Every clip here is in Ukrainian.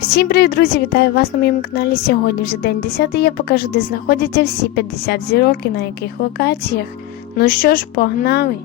Всім привіт, друзі! Вітаю вас на моєму каналі. Сьогодні вже день 10 я покажу, де знаходяться всі 50 зірок і на яких локаціях. Ну що ж, погнали.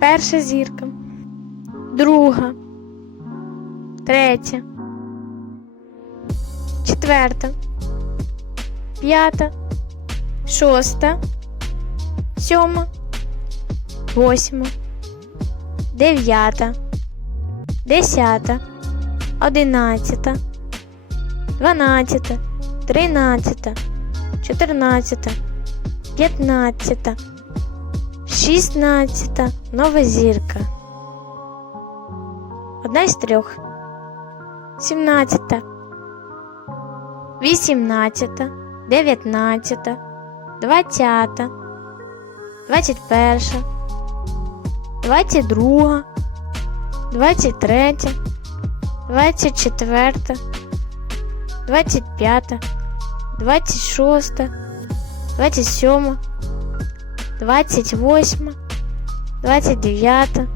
Перша зірка. Друга. Третя. Четверта. П'ята. Шоста. Сьома. Восьма. Дев'ята. Десята. Одинадцята, дванадцята, тринадцята, чотирнадцята, п'ятнадцята, шістнадцята, нова зірка. Одна із трьох. Сімнадцята, вісімнадцята, дев'ятнадцята, двадцята, двадцять перша, двадцять друга, двадцять третя. 24, 25, 26, 27, 28, 29,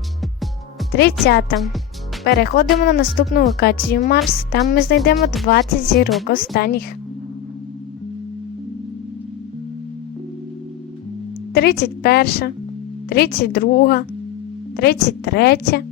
30. Переходимо на наступну локацію. Марс. Там ми знайдемо 20 зірок останніх. 31, 32, 33,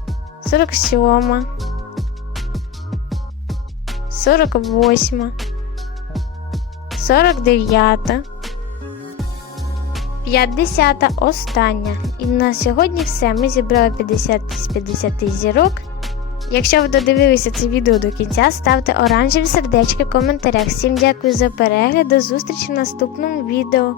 47, 48, 49, 50 остання. І на сьогодні все. Ми зібрали 50 з 50 зірок. Якщо ви додивилися це відео до кінця, ставте оранжеві сердечки в коментарях. Всім дякую за перегляд. До зустрічі в наступному відео.